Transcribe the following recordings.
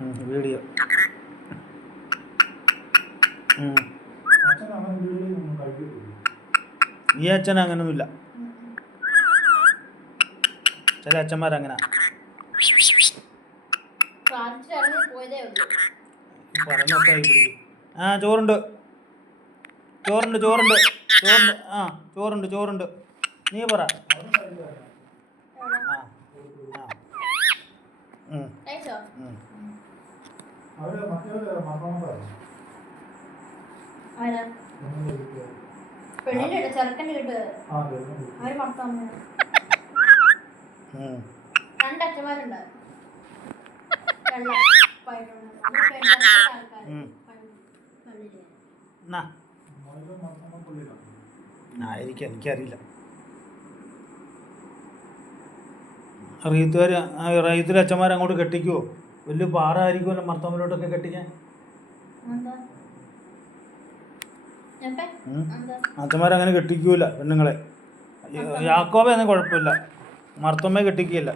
Video ഈ അച്ഛൻ അങ്ങനൊന്നുമില്ല. ചില അച്ഛന്മാരങ്ങനെ പറഞ്ഞൊക്കെ പിടിക്കും. ചോറുണ്ട് ചോറുണ്ട് ചോറുണ്ട് ചോറുണ്ട് ചോറുണ്ട് ചോറുണ്ട്. നീ പറ. രണ്ടച്ഛന്മാരുണ്ട്. ആയിരിക്കും, എനിക്കറിയില്ല. റീത്തിലെ അച്ഛന്മാർ അങ്ങോട്ട് കെട്ടിക്കുവോ? വലിയ പാറ ആയിരിക്കുമല്ലോ മർത്തമ്മലോട്ടൊക്കെ കെട്ടിക്കാൻ. അച്ഛന്മാരങ്ങനെ കെട്ടിക്കൂല പെണ്ണുങ്ങളെ. യാക്കോബയൊന്നും കുഴപ്പമില്ല, മർത്തമ്മയെ കെട്ടിക്കുകയില്ല.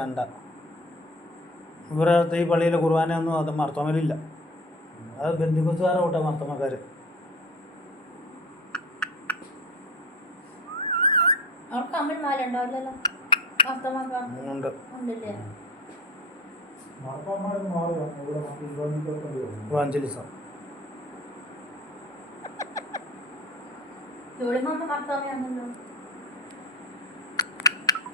രണ്ടാ ഇവരടുത്ത് ഈ പള്ളിയിലെ കുർബാനയൊന്നും അത് മർത്തമ്മയിലില്ല. അത് ബന്ധുക്കോസുകാരോട്ടെ മർത്തമ്മക്കാർ. ഉണ്ട്. ഇവാഞ്ചലിസം. ജോളിമാമ മർത്തമ്മയാണല്ലോ.